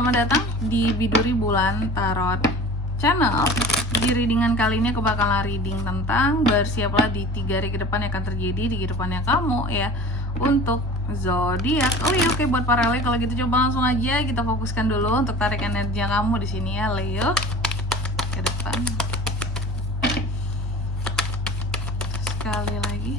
selamat datang di Biduri Bulan Tarot Channel. Di readingan kali ini aku bakalan reading tentang bersiaplah di 3 hari ke depan yang akan terjadi di kehidupannya kamu ya, untuk zodiak Leo. Oke, buat para Leo kalau gitu coba langsung aja kita fokuskan dulu untuk tarik energi kamu di sini ya Leo ke depan. Sekali lagi.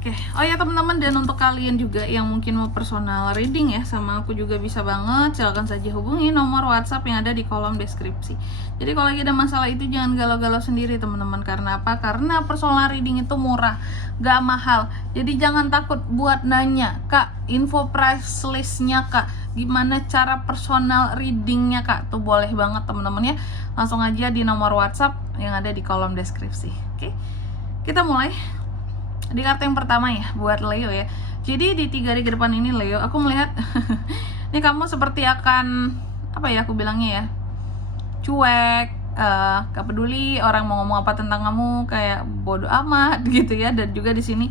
Oke, oh ya teman-teman, dan untuk kalian juga yang mungkin mau personal reading ya sama aku juga bisa banget, silahkan saja hubungi nomor WhatsApp yang ada di kolom deskripsi. Jadi kalau lagi ada masalah itu jangan galau-galau sendiri teman-teman. Karena apa? Karena personal reading itu murah, gak mahal. Jadi jangan takut buat nanya, Kak, info price listnya Kak, gimana cara personal readingnya Kak, tuh boleh banget teman-teman ya. Langsung aja di nomor WhatsApp yang ada di kolom deskripsi. Oke, kita mulai. Di kartu yang pertama ya buat Leo ya. Jadi di 3 hari ke depan ini Leo, aku melihat ini kamu seperti akan apa ya aku bilangnya ya, cuek, gak peduli orang mau ngomong apa tentang kamu, kayak bodoh amat gitu ya. Dan juga di sini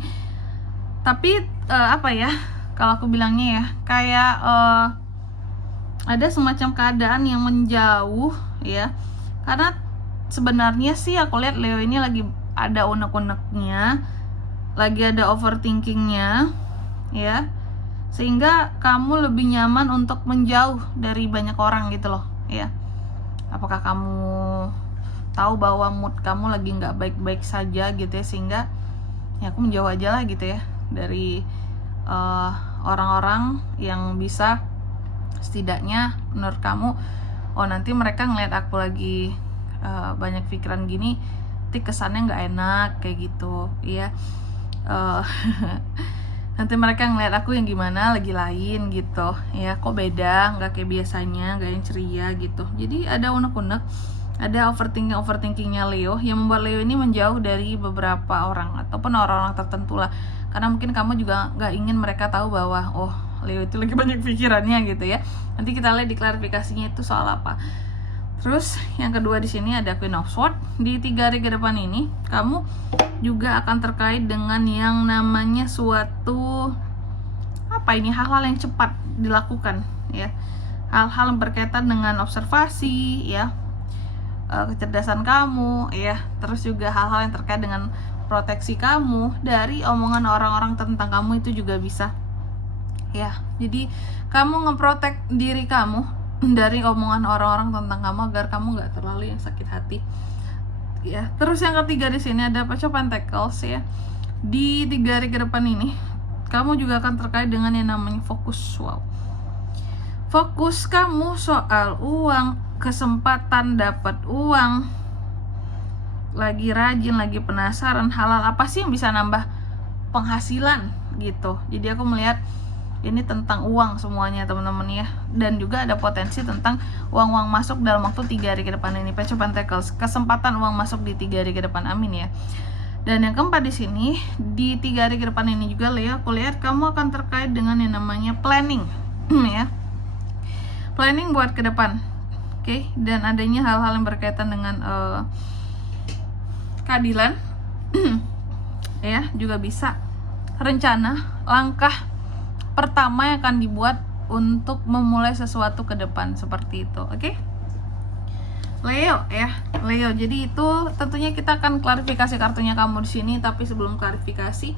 tapi apa ya kalau aku bilangnya ya, kayak ada semacam keadaan yang menjauh ya. Karena sebenarnya sih aku lihat Leo ini lagi ada unek-uneknya, lagi ada overthinkingnya ya, sehingga kamu lebih nyaman untuk menjauh dari banyak orang gitu loh ya. Apakah kamu tahu bahwa mood kamu lagi nggak baik-baik saja gitu ya, sehingga ya aku menjauh aja lah gitu ya dari orang-orang yang bisa setidaknya menurut kamu, oh nanti mereka ngeliat aku lagi banyak pikiran gini, nanti kesannya nggak enak kayak gitu ya. Nanti mereka ngeliat aku yang gimana lagi lain gitu ya, kok beda, nggak kayak biasanya, nggak yang ceria gitu. Jadi ada unek-unek, ada overthinkingnya Leo yang membuat Leo ini menjauh dari beberapa orang ataupun orang-orang tertentu lah. Karena mungkin kamu juga nggak ingin mereka tahu bahwa oh Leo itu lagi banyak pikirannya gitu ya. Nanti kita lihat di klarifikasinya itu soal apa. Terus yang kedua di sini ada Queen of Swords. Di 3 hari ke depan ini kamu juga akan terkait dengan yang namanya suatu apa ini, hal-hal yang cepat dilakukan ya. Hal-hal yang berkaitan dengan observasi ya, kecerdasan kamu ya. Terus juga hal-hal yang terkait dengan proteksi kamu dari omongan orang-orang tentang kamu itu juga bisa ya. Jadi kamu ngeprotek diri kamu dari omongan orang-orang tentang kamu agar kamu nggak terlalu yang sakit hati ya. Terus yang ketiga di sini ada Page of Pentacles ya. Di 3 hari ke depan ini kamu juga akan terkait dengan yang namanya fokus. Wow, fokus kamu soal uang, kesempatan dapat uang, lagi rajin, lagi penasaran hal-hal apa sih yang bisa nambah penghasilan gitu. Jadi aku melihat ini tentang uang semuanya teman-teman ya. Dan juga ada potensi tentang uang-uang masuk dalam waktu 3 hari ke depan ini. Page of Pentacles, kesempatan uang masuk di 3 hari ke depan, amin ya. Dan yang keempat di sini, di 3 hari ke depan ini juga Leo, aku lihat kamu akan terkait dengan yang namanya planning ya. Planning buat ke depan. Oke, dan adanya hal-hal yang berkaitan dengan keadilan ya, juga bisa rencana langkah pertama yang akan dibuat untuk memulai sesuatu ke depan seperti itu. Oke, Leo ya, Leo. Jadi itu tentunya kita akan klarifikasi kartunya kamu di sini, tapi sebelum klarifikasi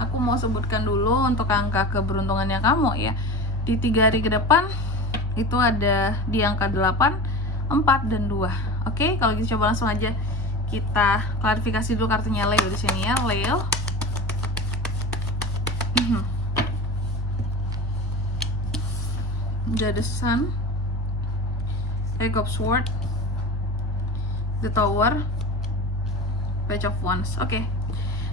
aku mau sebutkan dulu untuk angka keberuntungannya kamu ya. Di 3 hari ke depan itu ada di angka 8, 4 dan 2. Oke, kalau gitu coba langsung aja kita klarifikasi dulu kartunya Leo di sini ya, Leo. The Sun, Eight of Swords, The Tower, Page of Wands. Oke.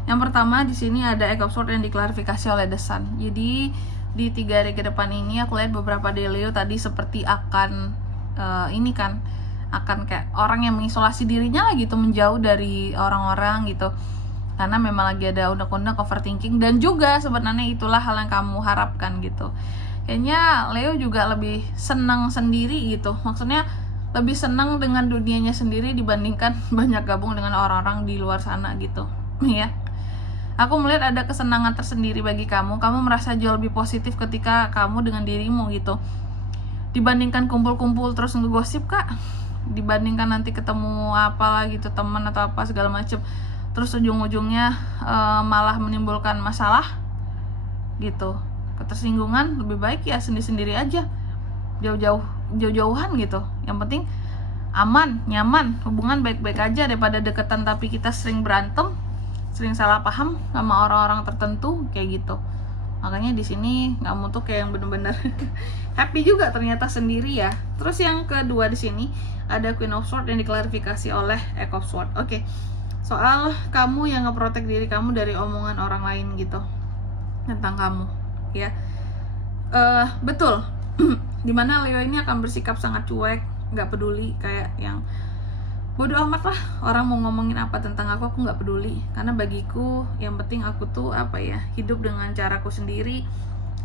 Yang pertama di sini ada Eight of Swords yang diklarifikasi oleh The Sun. Jadi di 3 hari ke depan ini aku lihat beberapa dari Leo tadi seperti akan ini kan, akan kayak orang yang mengisolasi dirinya lah gitu, menjauh dari orang-orang gitu. Karena memang lagi ada unek-unek, overthinking, dan juga sebenarnya itulah hal yang kamu harapkan gitu. Kayaknya Leo juga lebih senang sendiri gitu. Maksudnya lebih senang dengan dunianya sendiri dibandingkan banyak gabung dengan orang-orang di luar sana gitu ya. Aku melihat ada kesenangan tersendiri bagi kamu. Kamu merasa jauh lebih positif ketika kamu dengan dirimu gitu. Dibandingkan kumpul-kumpul terus ngegosip Kak. Dibandingkan nanti ketemu apalah gitu, teman atau apa segala macem, terus ujung-ujungnya malah menimbulkan masalah gitu, ketersinggungan. Lebih baik ya sendiri-sendiri aja, jauh-jauhan gitu. Yang penting aman, nyaman, hubungan baik-baik aja daripada deketan tapi kita sering berantem, sering salah paham sama orang-orang tertentu kayak gitu. Makanya di sini kamu tuh kayak yang bener-bener happy juga ternyata sendiri ya. Terus yang kedua di sini ada Queen of Swords yang diklarifikasi oleh Eight of Swords. Oke. Soal kamu yang ngeprotek diri kamu dari omongan orang lain gitu tentang kamu ya. Betul. Dimana Leo ini akan bersikap sangat cuek, nggak peduli, kayak yang bodoh amat lah orang mau ngomongin apa tentang aku nggak peduli. Karena bagiku yang penting aku tuh apa ya, hidup dengan caraku sendiri.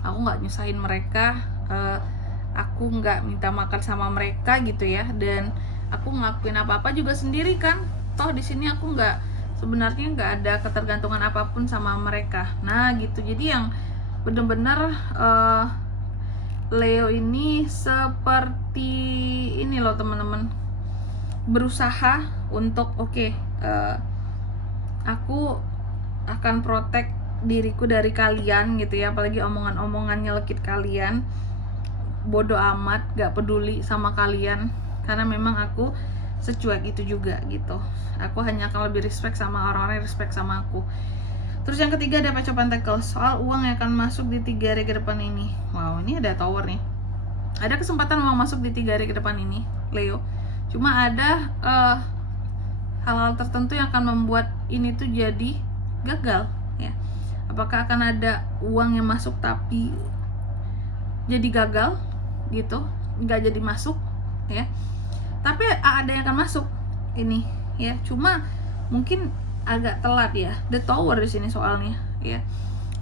Aku nggak nyusahin mereka, aku nggak minta makan sama mereka gitu ya, dan aku ngelakuin apa-apa juga sendiri kan. Toh di sini aku sebenarnya nggak ada ketergantungan apapun sama mereka. Nah gitu. Jadi yang bener-bener Leo ini seperti ini loh teman-teman, berusaha untuk aku akan protect diriku dari kalian gitu ya, apalagi omongan-omongan nyelekit kalian. Bodoh amat, gak peduli sama kalian, karena memang aku secuek itu juga gitu. Aku hanya akan lebih respect sama orang-orang yang respect sama aku. Terus yang ketiga ada Page of Pentacles, soal uang yang akan masuk di 3 hari ke depan ini. Wow, ini ada Tower nih. Ada kesempatan uang masuk di 3 hari ke depan ini, Leo. Cuma ada hal-hal tertentu yang akan membuat ini tuh jadi gagal ya. Apakah akan ada uang yang masuk tapi jadi gagal gitu, nggak jadi masuk ya, tapi ada yang akan masuk ini ya, cuma mungkin agak telat ya. The Tower di sini soalnya ya.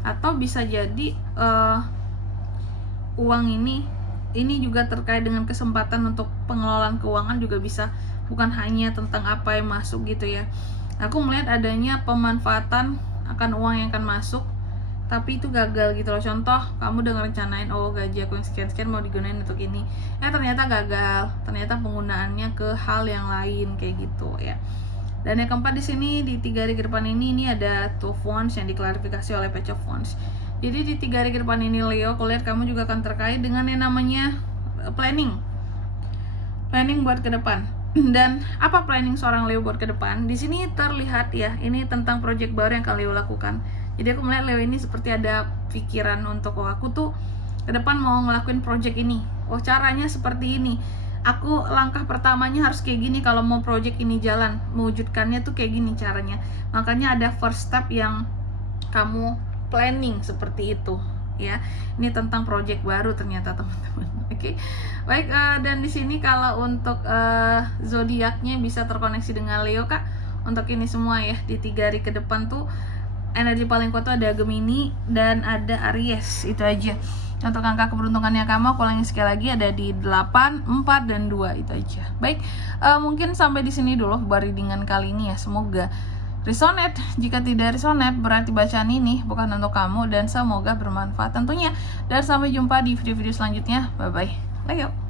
Atau bisa jadi uang ini juga terkait dengan kesempatan untuk pengelolaan keuangan juga bisa, bukan hanya tentang apa yang masuk gitu ya. Aku melihat adanya pemanfaatan akan uang yang akan masuk tapi itu gagal gitu loh. Contoh, kamu udah ngerencanain gaji aku yang sekian-sekian mau digunain untuk ini, ternyata gagal, ternyata penggunaannya ke hal yang lain kayak gitu ya. Dan yang keempat di sini di 3 hari ke depan ini ada Two of Wands yang diklarifikasi oleh Page of Wands. Jadi di 3 hari ke depan ini Leo, aku lihat kamu juga akan terkait dengan yang namanya planning buat ke depan. Dan apa planning seorang Leo buat ke depan? Di sini terlihat ya, ini tentang project baru yang kalian Leo lakukan. Jadi aku melihat Leo ini seperti ada pikiran untuk aku tuh ke depan mau ngelakuin project ini. Caranya seperti ini. Aku langkah pertamanya harus kayak gini kalau mau project ini jalan. Mewujudkannya tuh kayak gini caranya. Makanya ada first step yang kamu planning seperti itu ya. Ini tentang project baru ternyata teman-teman. Oke. Baik, dan di sini kalau untuk zodiaknya bisa terkoneksi dengan Leo Kak. Untuk ini semua ya, di 3 hari ke depan tuh energi paling kuat tuh ada Gemini dan ada Aries. Itu aja. Untuk angka keberuntungannya kamu, aku ulangi sekali lagi, ada di 8, 4, dan 2. Itu aja. Baik, mungkin sampai di sini dulu readingan kali ini ya. Semoga resonate. Jika tidak resonate, berarti bacaan ini bukan untuk kamu, dan semoga bermanfaat tentunya. Dan sampai jumpa di video-video selanjutnya. Bye-bye. Leo.